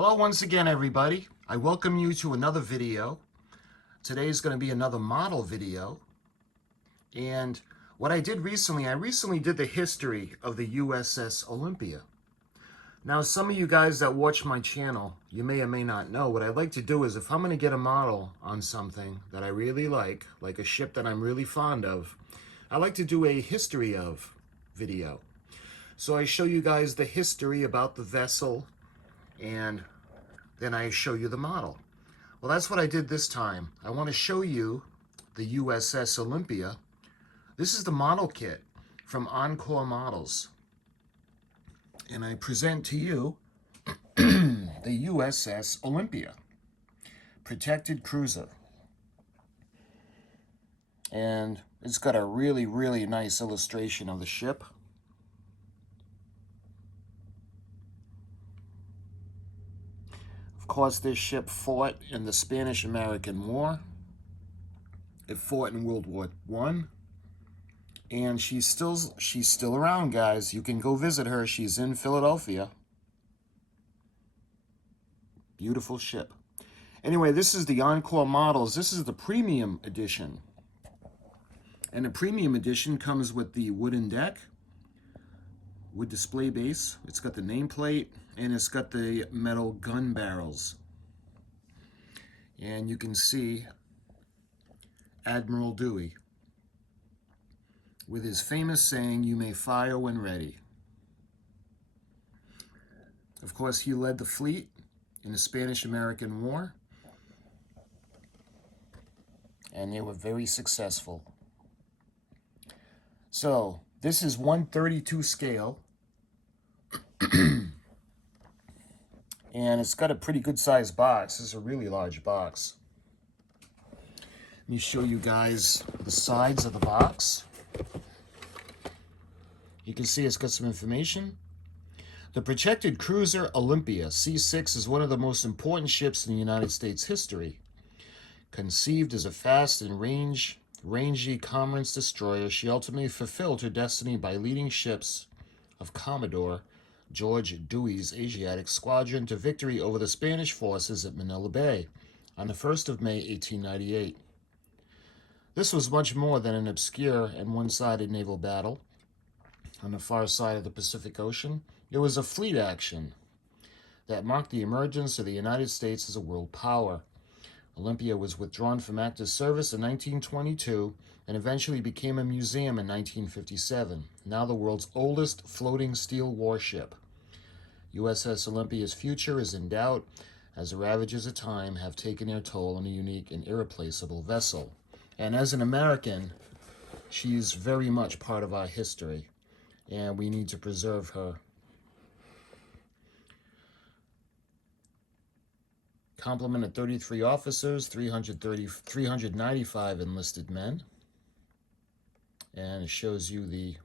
Hello once again, everybody. I welcome you to another video. Today is going to be another model video. And what I did recently, I recently did the history of the U.S.S. Olympia. Now, some of you guys that watch my channel, you may or may not know, what I'd like to do is if I'm going to get a model on something that I really like a ship that I'm really fond of, I like to do a history of video. So I show you guys the history about the vessel, and then I show you the model. Well, that's what I did this time. I want to show you the U.S.S. Olympia. This is the model kit from Encore Models. And I present to you the U.S.S. Olympia, protected cruiser. And it's got a really, really nice illustration of the ship. Of course, this ship fought in the Spanish-American War. It fought in World War I. And she's still around, guys. You can go visit her. She's in Philadelphia. Beautiful ship. Anyway, this is the Encore Models. This is the premium edition. And the premium edition comes with the wooden deck, wood display base. It's got the nameplate, and it's got the metal gun barrels. And you can see Admiral Dewey with his famous saying, "You may fire when ready." Of course, he led the fleet in the Spanish-American War, and they were very successful. So, this is 1/32 scale, and it's got a pretty good sized box. This is a really large box. Let me show you guys the sides of the box. You can see it's got some information. The protected cruiser Olympia C6 is one of the most important ships in the United States history. Conceived as a fast and rangy commerce destroyer, she ultimately fulfilled her destiny by leading ships of Commodore George Dewey's Asiatic Squadron to victory over the Spanish forces at Manila Bay on the 1st of May, 1898. This was much more than an obscure and one-sided naval battle on the far side of the Pacific Ocean. It was a fleet action that marked the emergence of the United States as a world power. Olympia was withdrawn from active service in 1922 and eventually became a museum in 1957, now the world's oldest floating steel warship. U.S.S. Olympia's future is in doubt as the ravages of time have taken their toll on a unique and irreplaceable vessel. And as an American, she's very much part of our history, and we need to preserve her. Complement of 33 officers, 395 enlisted men. And it shows you the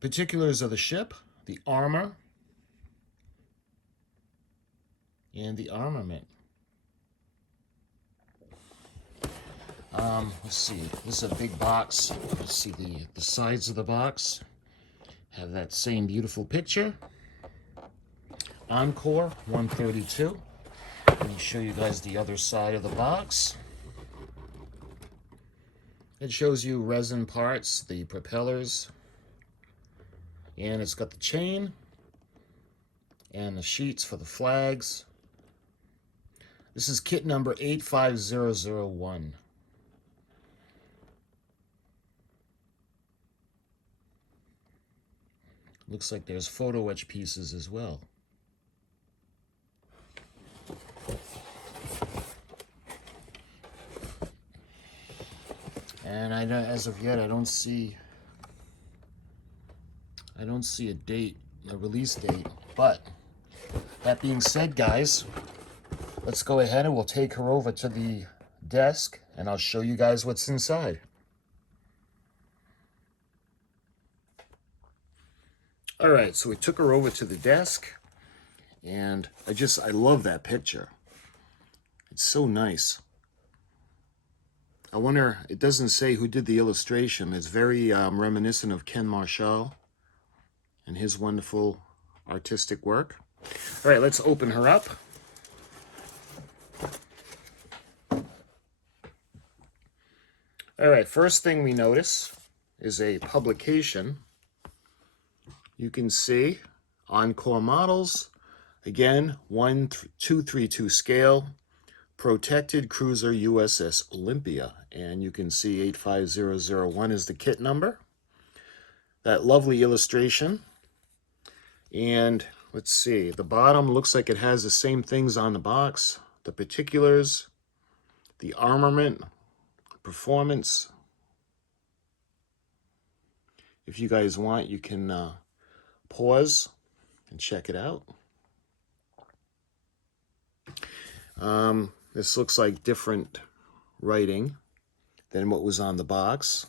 particulars of the ship, the armor, and the armament. Let's see, this is a big box. Let's see the sides of the box. Have that same beautiful picture. Encore 132. Let me show you guys the other side of the box. It shows you resin parts, the propellers, and it's got the chain and the sheets for the flags. This is kit number 85001. Looks like there's photo etch pieces as well. And as of yet, I don't see a date, a release date. But that being said, guys, let's go ahead and we'll take her over to the desk, and I'll show you guys what's inside. All right, so we took her over to the desk, and I love that picture. It's so nice. I wonder, it doesn't say who did the illustration. It's very reminiscent of Ken Marshall and his wonderful artistic work. All right, let's open her up. All right, first thing we notice is a publication. You can see Encore models. Again, 1232 scale, protected cruiser U.S.S. Olympia. And you can see 85001 is the kit number. That lovely illustration. And let's see, the bottom looks like it has the same things on the box. The particulars, the armament, performance. If you guys want, you can pause and check it out. This looks like different writing than what was on the box.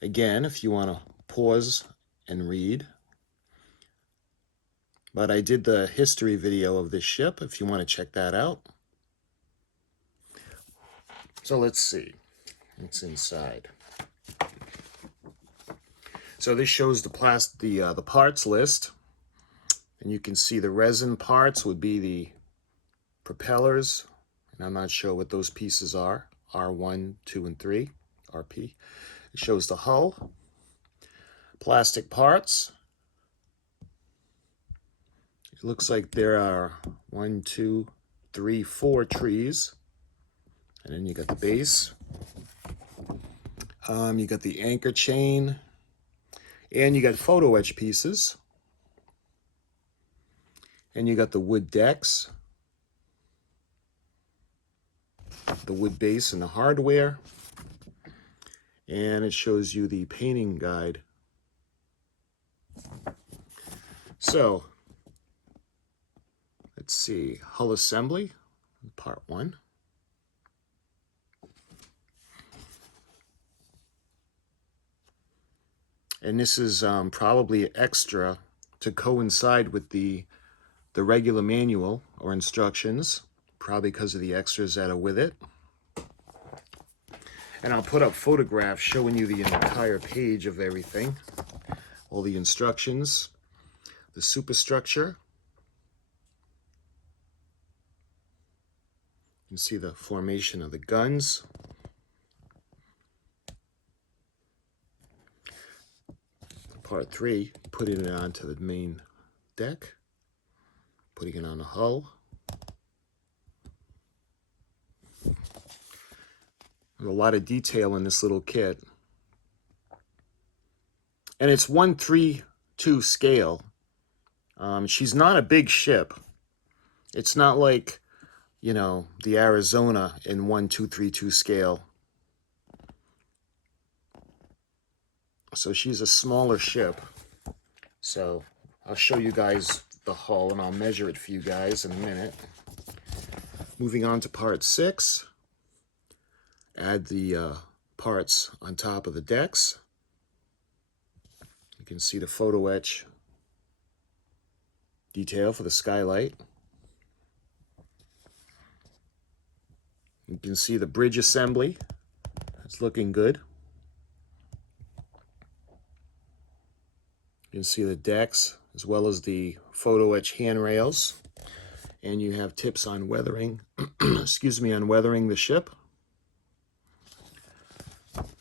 Again, if you want to pause and read. But I did the history video of this ship if you want to check that out. So let's see what's inside. So this shows the parts list, and you can see the resin parts would be the propellers, and I'm not sure what those pieces are, R1, 2, and 3, RP. It shows the hull, plastic parts. It looks like there are 1, 2, 3, 4 trees, and then you got the base. You got the anchor chain, and you got photo etch pieces, and you got the wood decks, the wood base and the hardware, and it shows you the painting guide. So let's see, hull assembly, part 1. And this is probably extra to coincide with the regular manual or instructions, probably because of the extras that are with it. And I'll put up photographs showing you the entire page of everything, all the instructions, the superstructure. You can see the formation of the guns. Part 3, putting it onto the main deck, putting it on the hull. There's a lot of detail in this little kit. And it's 132 scale. She's not a big ship. It's not like, you know, the Arizona in 1232 scale. So she's a smaller ship. So I'll show you guys the hull and I'll measure it for you guys in a minute. Moving on to part 6. Add the parts on top of the decks. You can see the photo etch detail for the skylight. You can see the bridge assembly. It's looking good. You can see the decks as well as the photo etch handrails. And you have tips on weathering, excuse me, on weathering the ship.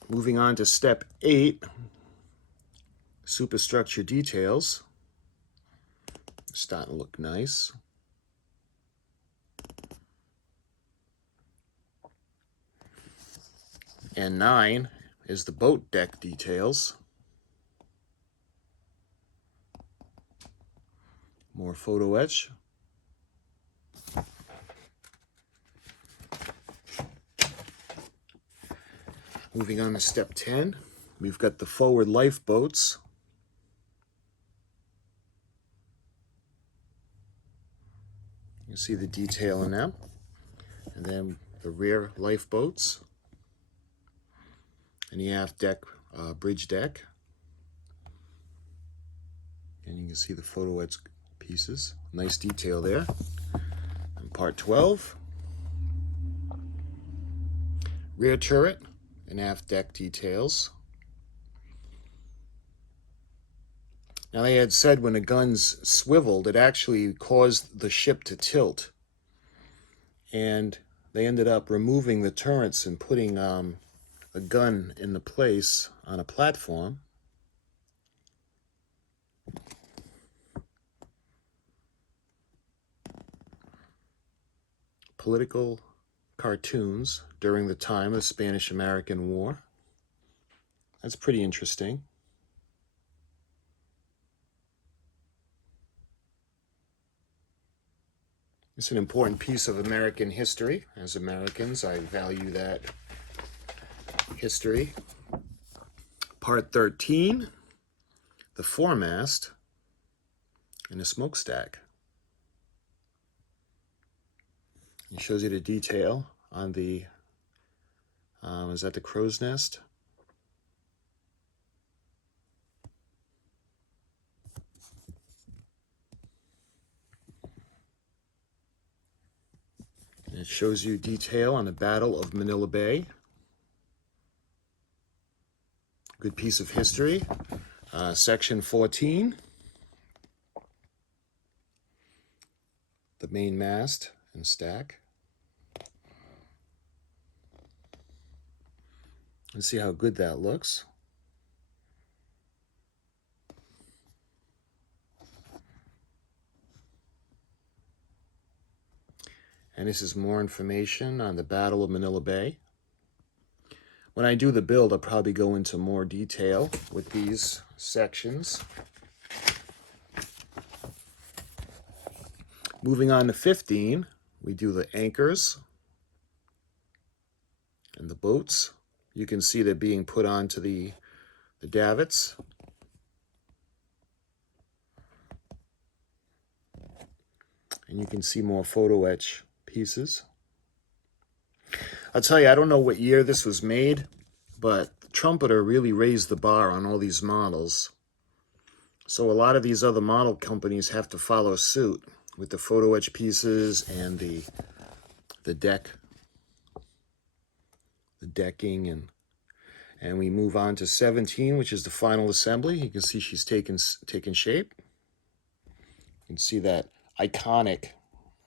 Moving on to step 8, superstructure details. Starting to look nice. And 9 is the boat deck details. More photo etch. Moving on to step 10, we've got the forward lifeboats. You see the detail in them. And then the rear lifeboats. And the aft deck, bridge deck. And you can see the photo etch pieces. Nice detail there. And part 12, rear turret and aft deck details. Now, they had said when the guns swiveled, it actually caused the ship to tilt. And they ended up removing the turrets and putting a gun in the place on a platform. Political cartoons during the time of the Spanish-American War. That's pretty interesting. It's an important piece of American history. As Americans, I value that history. Part 13, the foremast and the smokestack. It shows you the detail on the, is that the crow's nest? And it shows you detail on the Battle of Manila Bay. Good piece of history. Section 14, the main mast and stack. And see how good that looks. And this is more information on the Battle of Manila Bay. When I do the build, I'll probably go into more detail with these sections. Moving on to 15, we do the anchors and the boats. You can see they're being put onto the davits. And you can see more photo etch pieces. I'll tell you, I don't know what year this was made, but the Trumpeter really raised the bar on all these models. So a lot of these other model companies have to follow suit with the photo etch pieces and the decking, and we move on to 17, which is the final assembly. You can see she's taken shape. You can see that iconic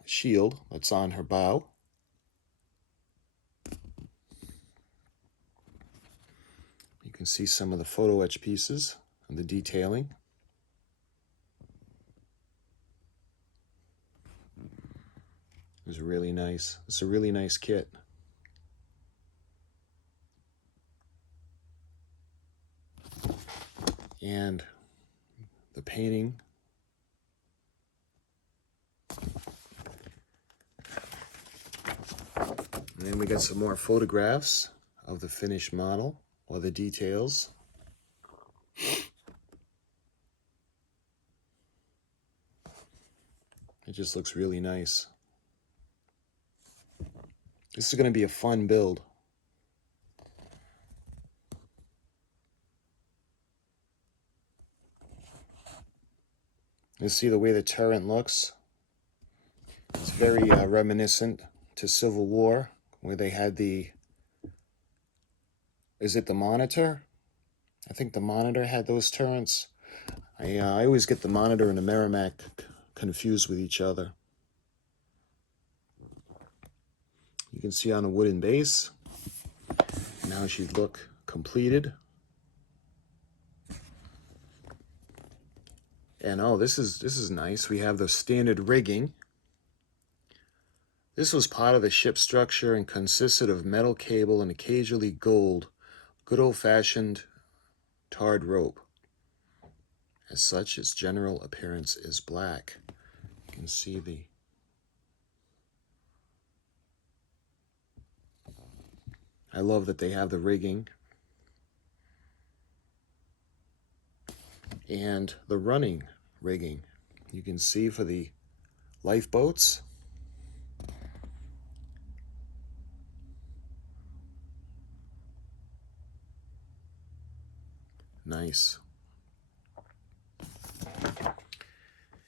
shield that's on her bow. You can see some of the photo etch pieces and the detailing. It's really nice. It's a really nice kit. And the painting. And then we got some more photographs of the finished model or the details. It just looks really nice. This is going to be a fun build. You see the way the turret looks. It's very reminiscent to Civil War, where they had the, is it the Monitor? I think the Monitor had those turrets. I always get the Monitor and the Merrimack confused with each other. You can see on a wooden base. Now she look completed. And oh, this is nice. We have the standard rigging. This was part of the ship structure and consisted of metal cable and occasionally gold, good old-fashioned tarred rope. As such, its general appearance is black. You can see the I love that they have the rigging and the running rigging. You can see for the lifeboats. Nice.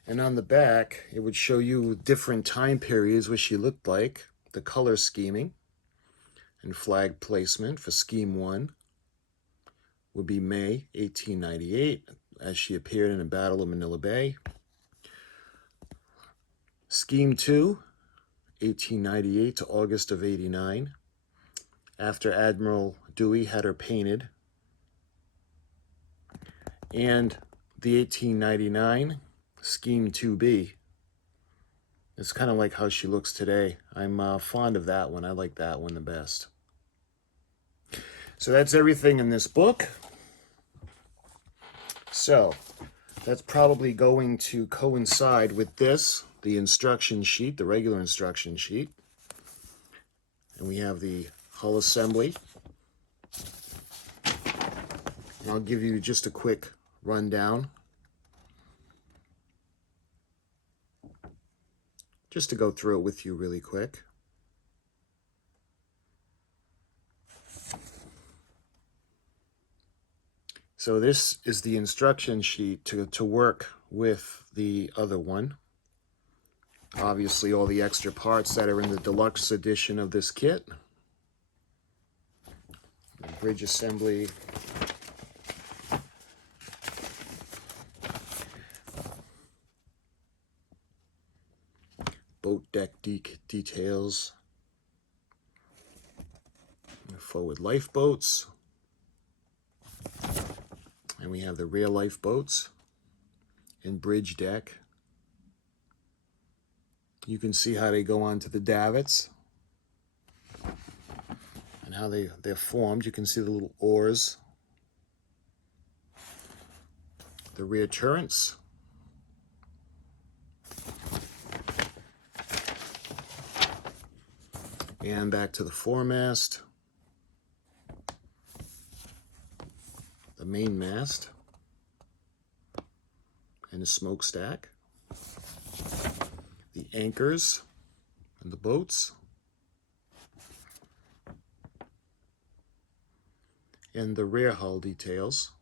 And on the back, it would show you different time periods what she looked like, the color scheming, and flag placement for Scheme 1 would be May 1898. as she appeared in the Battle of Manila Bay. Scheme 2, 1898 to August of 89, after Admiral Dewey had her painted. And the 1899 Scheme 2B. It's kind of like how she looks today. I'm fond of that one. I like that one the best. So that's everything in this book. So that's probably going to coincide with this, the instruction sheet, the regular instruction sheet. And we have the hull assembly. And I'll give you just a quick rundown, just to go through it with you really quick. So this is the instruction sheet to work with the other one. Obviously, all the extra parts that are in the deluxe edition of this kit. The bridge assembly. Boat deck details. Forward lifeboats. And we have the rear lifeboats and bridge deck. You can see how they go onto the davits and how they're formed. You can see the little oars, the rear turrets, and back to the foremast, the main mast, and the smokestack, the anchors and the boats, and the rear hull details,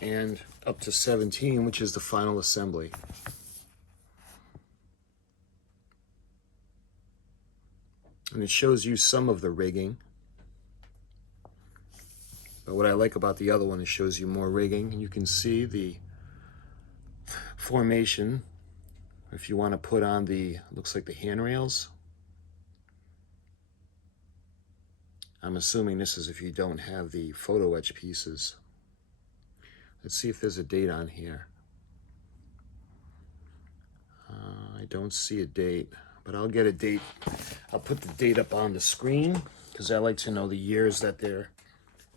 and up to 17, which is the final assembly. And it shows you some of the rigging. But what I like about the other one, it shows you more rigging. You can see the formation. If you want to put on the, looks like the handrails. I'm assuming this is if you don't have the photo etch pieces. Let's see if there's a date on here. I don't see a date, but I'll get a date. I'll put the date up on the screen because I like to know the years that they're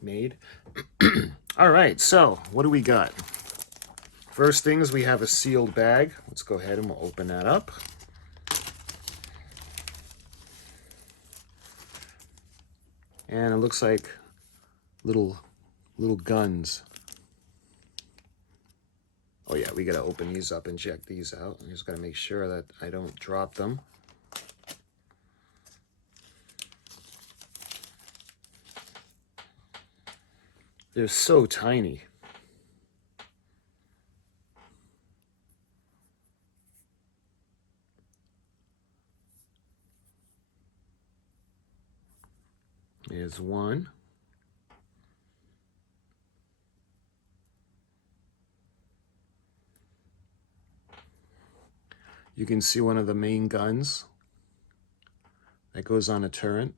made. All right, so what do we got? First thing is we have a sealed bag. Let's go ahead and we'll open that up. And it looks like little guns. Oh yeah, we gotta open these up and check these out. I just gotta make sure that I don't drop them. They're so tiny. There's one. You can see one of the main guns that goes on a turret.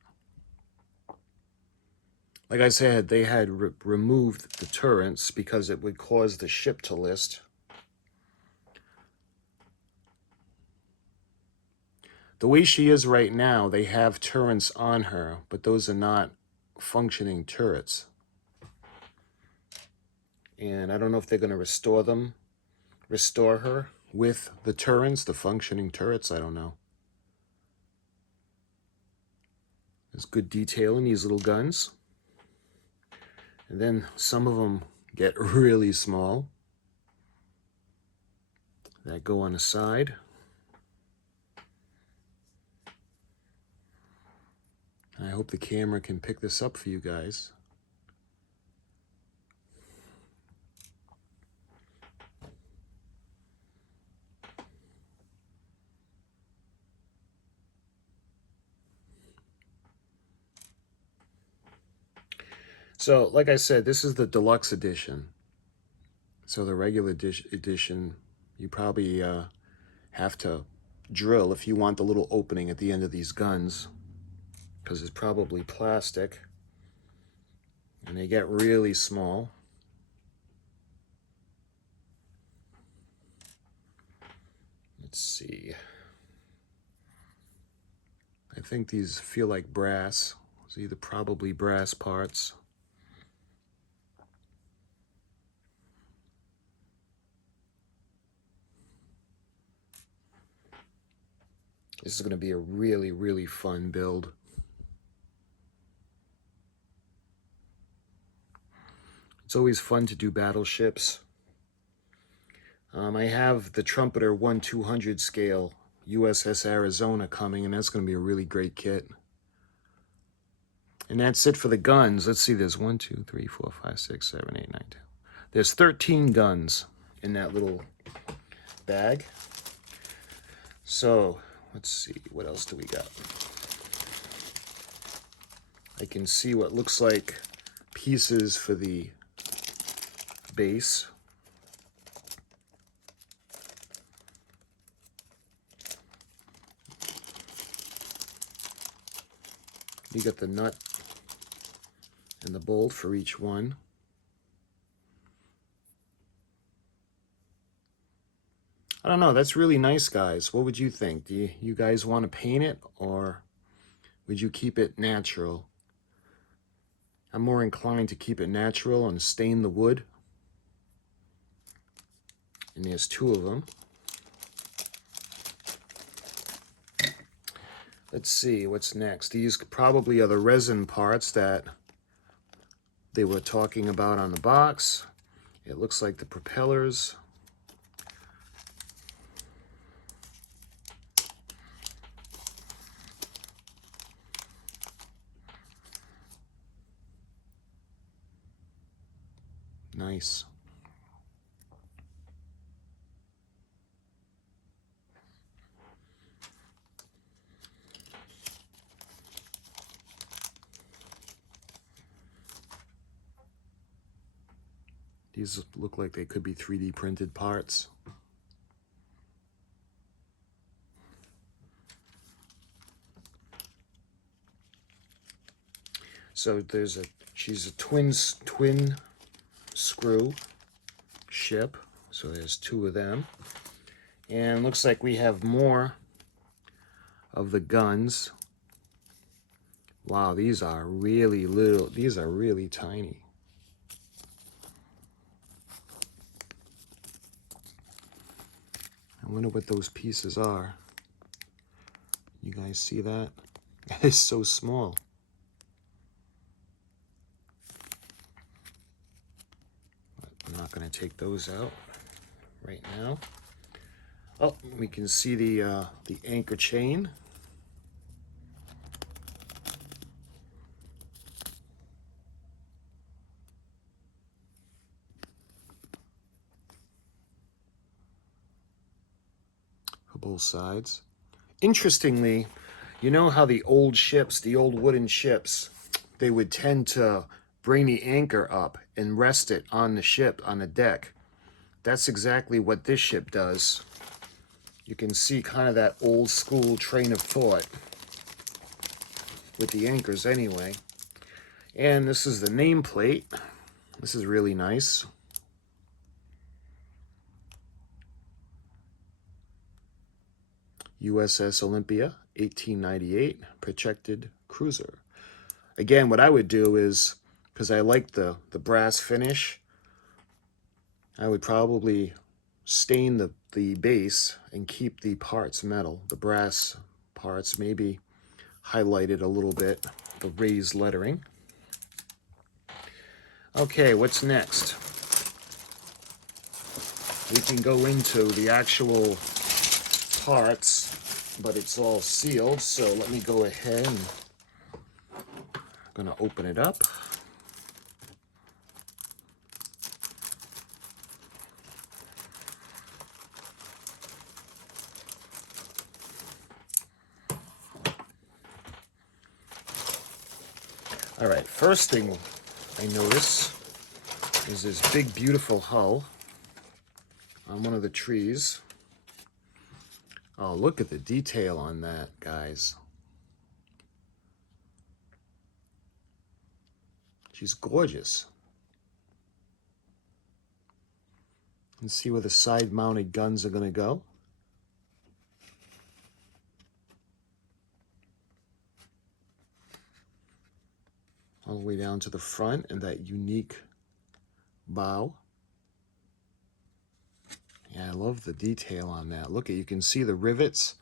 Like I said, they had removed the turrets because it would cause the ship to list. The way she is right now, they have turrets on her, but those are not functioning turrets. And I don't know if they're going to restore her with the turrets, the functioning turrets, I don't know. There's good detail in these little guns. And then some of them get really small that go on the side. I hope the camera can pick this up for you guys. So, like I said, this is the deluxe edition. So the regular edition, you probably have to drill if you want the little opening at the end of these guns, because it's probably plastic, and they get really small. Let's see. I think these feel like brass. It's either probably brass parts. This is going to be a really, really fun build. It's always fun to do battleships. I have the Trumpeter 1/200 scale U.S.S. Arizona coming, and that's going to be a really great kit. And that's it for the guns. Let's see, there's 1, 2, 3, 4, 5, 6, 7, 8, 9, 10. There's 13 guns in that little bag. So, let's see, what else do we got? I can see what looks like pieces for the base. You got the nut and the bolt for each one. I don't know, that's really nice, guys. What would you think? Do you guys want to paint it, or would you keep it natural? I'm more inclined to keep it natural and stain the wood. And there's 2 of them. Let's see, what's next? These probably are the resin parts that they were talking about on the box. It looks like the propellers. Nice. These look like they could be 3D printed parts. So she's a twin screw ship. So there's 2 of them. And looks like we have more of the guns. Wow, these are really little. These are really tiny. I wonder what those pieces are. You guys see that? It's so small. But I'm not going to take those out right now. Oh, we can see the anchor chain. For both sides. Interestingly, you know how the old ships, the old wooden ships, they would tend to bring the anchor up and rest it on the ship, on the deck. That's exactly what this ship does. You can see kind of that old school train of thought with the anchors anyway. And this is the nameplate. This is really nice. U.S.S. Olympia, 1898, protected cruiser. Again, what I would do is, because I like the brass finish, I would probably stain the base and keep the parts metal, the brass parts, maybe highlighted a little bit, the raised lettering. Okay, what's next? We can go into the actual parts, but it's all sealed, so let me go ahead and I'm going to open it up. All right, first thing I notice is this big, beautiful hull on one of the trees. Oh, look at the detail on that, guys. She's gorgeous. Let's see where the side-mounted guns are going to go. All the way down to the front and that unique bow. Yeah, I love the detail on that. Look, you can see the rivets.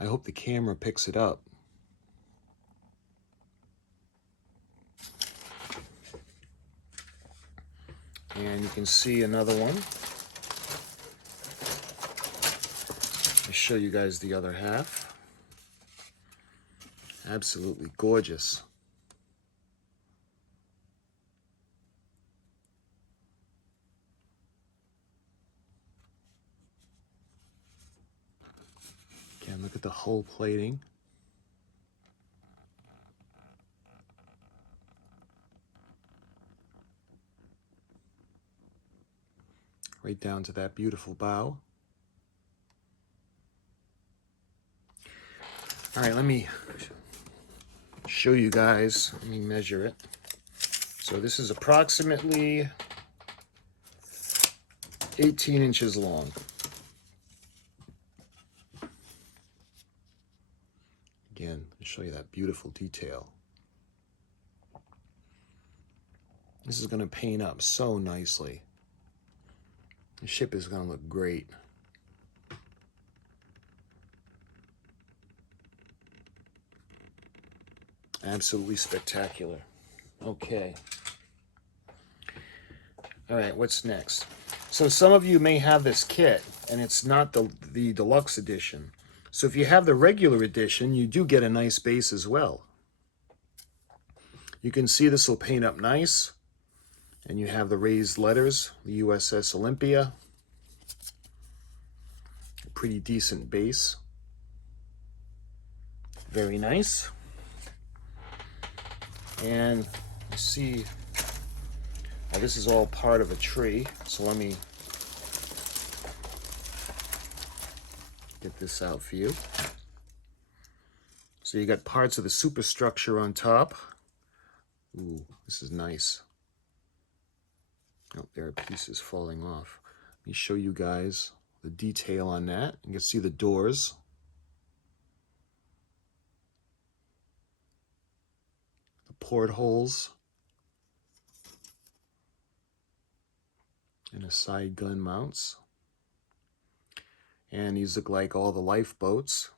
I hope the camera picks it up. And you can see another one. I'll show you guys the other half. Absolutely gorgeous. Again, look at the hull plating. Right down to that beautiful bow. All right, let me show you guys. Let me measure it. So this is approximately 18 inches long. Again, I'll show you that beautiful detail. This is going to paint up so nicely. The ship is going to look great. Absolutely spectacular. Okay. All right, what's next? So some of you may have this kit, and it's not the deluxe edition. So if you have the regular edition, you do get a nice base as well. You can see this will paint up nice, and you have the raised letters, the U.S.S. Olympia. A pretty decent base. Very nice. And you see, this is all part of a tree, so let me get this out for you. So you got parts of the superstructure on top. Ooh, this is nice. Oh, there are pieces falling off. Let me show you guys the detail on that. You can see the doors. The portholes. And the side gun mounts. And these look like all the lifeboats.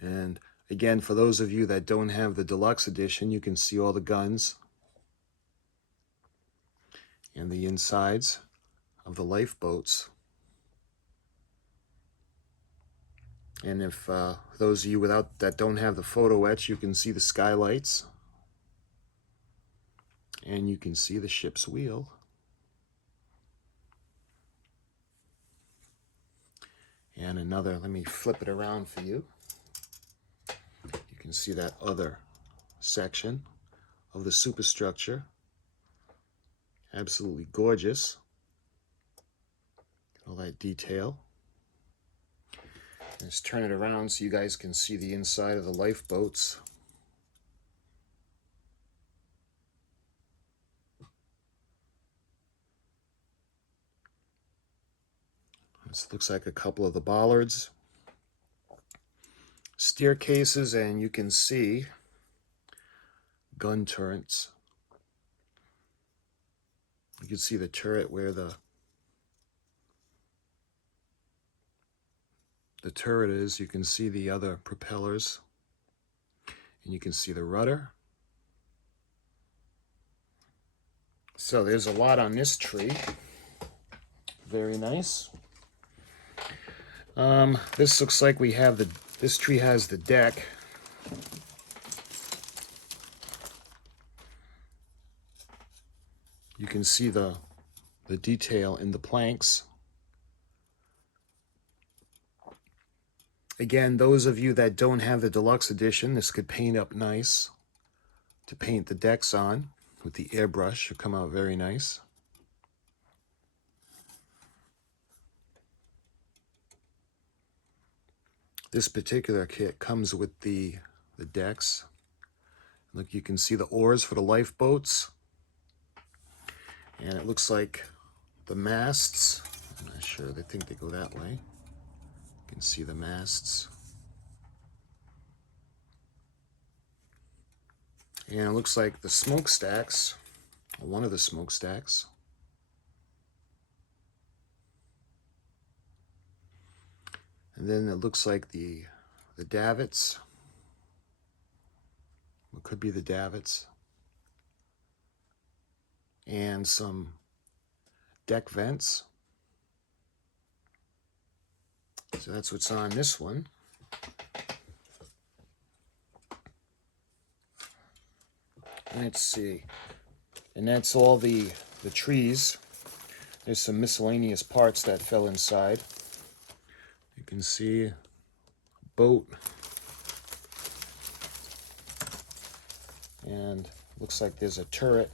And again, for those of you that don't have the deluxe edition, you can see all the guns and the insides of the lifeboats. And if those of you that don't have the photo etch, you can see the skylights. And you can see the ship's wheel. And another, let me flip it around for you. You can see that other section of the superstructure. Absolutely gorgeous. All that detail. Let's turn it around so you guys can see the inside of the lifeboats. This looks like a couple of the bollards. Staircases, and you can see gun turrets. You can see the turret where the turret is. You can see the other propellers. And you can see the rudder. So there's a lot on this tree. Very nice. This looks like we have this tree has the deck. You can see the detail in the planks. Again, those of you that don't have the deluxe edition, this could paint up nice to paint the decks on with the airbrush. It'll come out very nice. This particular kit comes with the decks. Look, you can see the oars for the lifeboats. And it looks like the masts. I'm not sure, they think they go that way. You can see the masts. And it looks like the smokestacks, one of the smokestacks. And then it looks like the davits. What could be the davits. And some deck vents. So that's what's on this one. Let's see. And that's all the trees. There's some miscellaneous parts that fell inside. You can see a boat. And looks like there's a turret.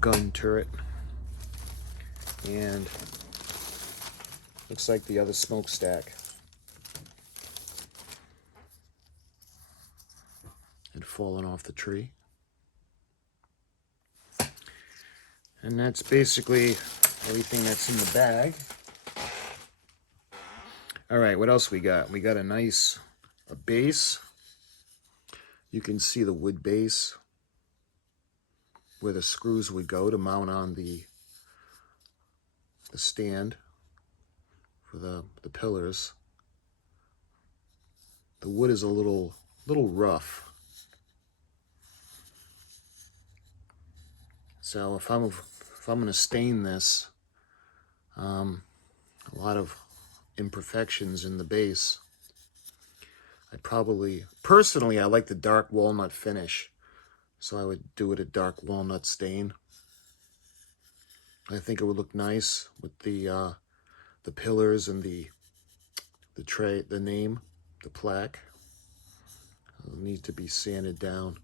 Gun turret. And looks like the other smokestack had fallen off the tree. And that's basically everything that's in the bag. All right, what else we got? We got a nice base. You can see the wood base where the screws would go to mount on the stand for the pillars. The wood is a little rough. So if I'm going to stain this, a lot of imperfections in the base, personally, I like the dark walnut finish. So I would do it a dark walnut stain. I think it would look nice with the pillars and the tray, the name, the plaque. It'll need to be sanded down.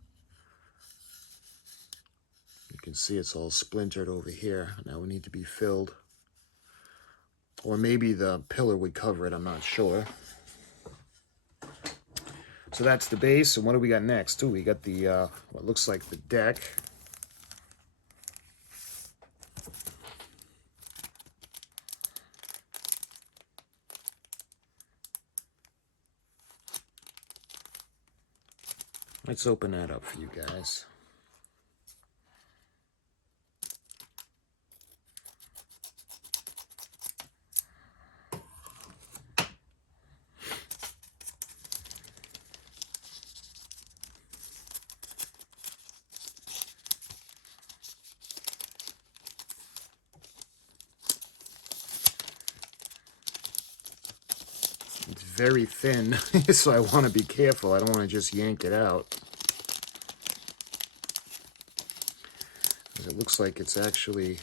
You can see it's all splintered over here. Now we need to be filled. Or maybe the pillar would cover it, I'm not sure. So that's the base, and what do we got next? We got the, what looks like the deck. Let's open that up for you guys. It's very thin, so I want to be careful. I don't want to just yank it out. It looks like it's actually...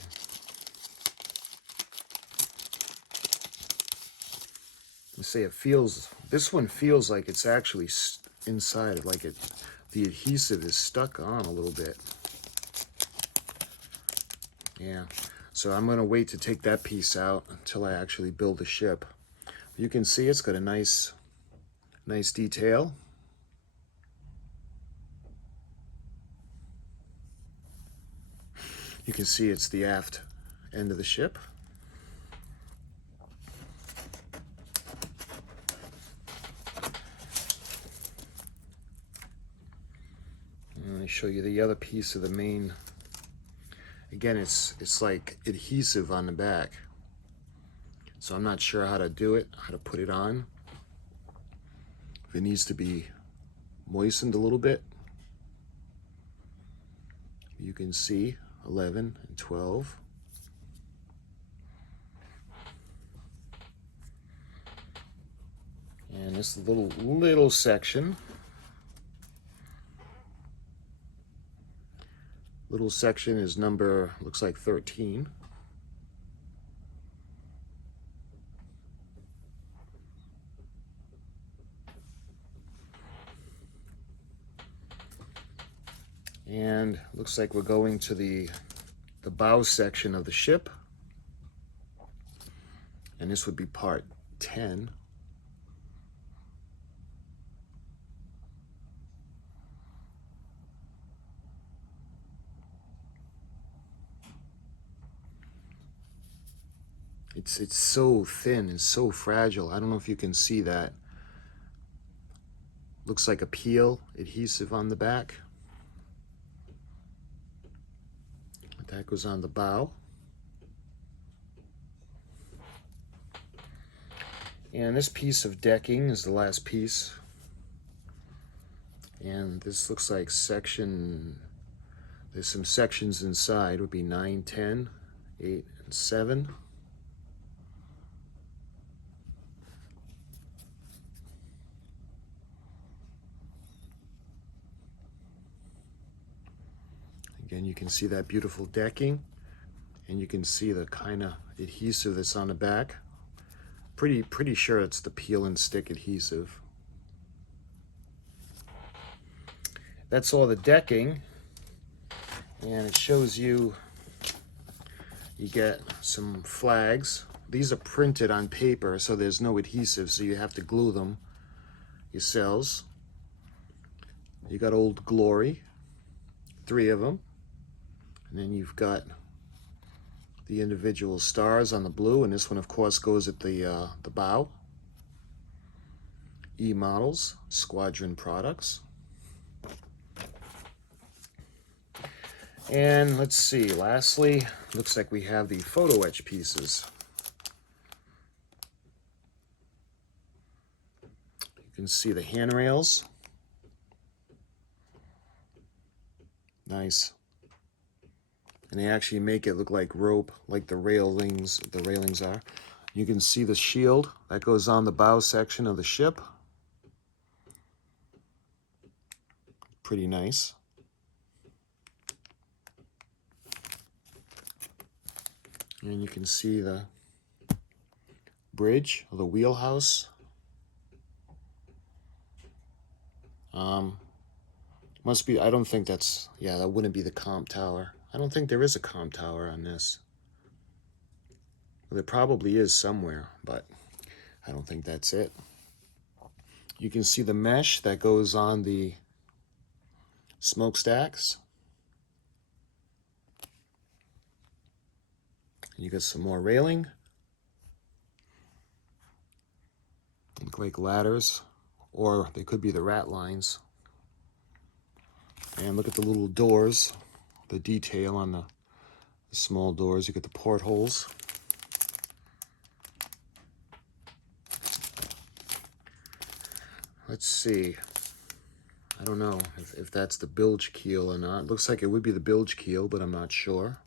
Let's say it feels... This one feels like it's actually inside, like the adhesive is stuck on a little bit. Yeah, so I'm going to wait to take that piece out until I actually build the ship. You can see it's got a nice detail. You can see it's the aft end of the ship. And let me show you the other piece of the main. Again, it's like adhesive on the back. So I'm not sure how to do it, how to put it on. If it needs to be moistened a little bit. You can see 11 and 12. And this little section. Little section is number, looks like 13. And looks like we're going to the bow section of the ship. And this would be part 10. It's so thin and so fragile. I don't know if you can see that. Looks like a peel adhesive on the back. That goes on the bow. And this piece of decking is the last piece. And this looks like there's some sections inside, would be 9, 10, 8, and 7. Again, you can see that beautiful decking, and you can see the kind of adhesive that's on the back. Pretty sure it's the peel and stick adhesive. That's all the decking, and it shows you get some flags. These are printed on paper, so there's no adhesive, so you have to glue them yourselves. You got Old Glory, 3 of them. And then you've got the individual stars on the blue, and this one, of course, goes at the bow. E models, Squadron products. And let's see, lastly, looks like we have the photo etch pieces. You can see the handrails. Nice. And they actually make it look like rope, like the railings are. You can see the shield that goes on the bow section of the ship. Pretty nice. And you can see the bridge, or the wheelhouse. Must be, I don't think that's, yeah, that wouldn't be the comp tower. I don't think there is a comp tower on this. Well, there probably is somewhere, but I don't think that's it. You can see the mesh that goes on the smokestacks. You got some more railing. Look like ladders, or they could be the rat lines. And look at the little doors, the detail on the small doors. You get the portholes. Let's see. I don't know if that's the bilge keel or not. Looks like it would be the bilge keel, but I'm not sure.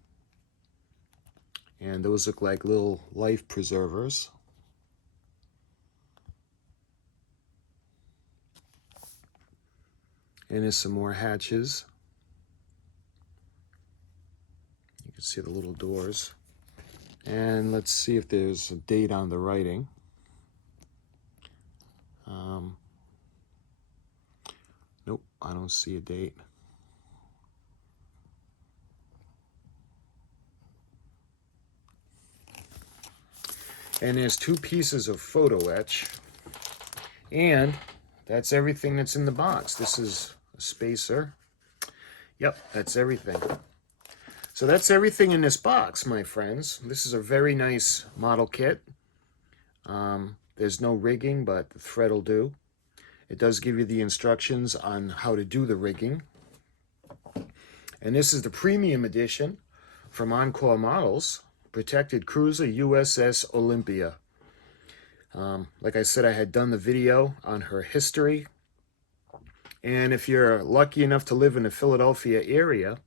And those look like little life preservers. And there's some more hatches. You can see the little doors. And let's see if there's a date on the writing. Nope, I don't see a date. And there's 2 pieces of photo etch. And that's everything that's in the box. This is a spacer. Yep, that's everything. So that's everything in this box, my friends. This is a very nice model kit. There's no rigging, but the thread will do. It does give you the instructions on how to do the rigging. And this is the premium edition from Encore Models, Protected Cruiser U.S.S. Olympia. Like I said, I had done the video on her history. And if you're lucky enough to live in the Philadelphia area,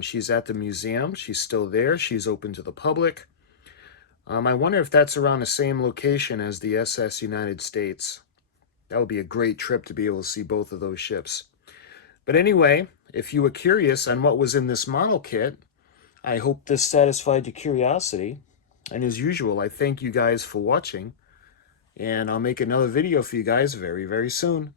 she's at the museum. She's still there. She's open to the public. I wonder if that's around the same location as the U.S.S. United States. That would be a great trip to be able to see both of those ships. But anyway, if you were curious on what was in this model kit, I hope this satisfied your curiosity. And as usual, I thank you guys for watching. And I'll make another video for you guys very, very soon.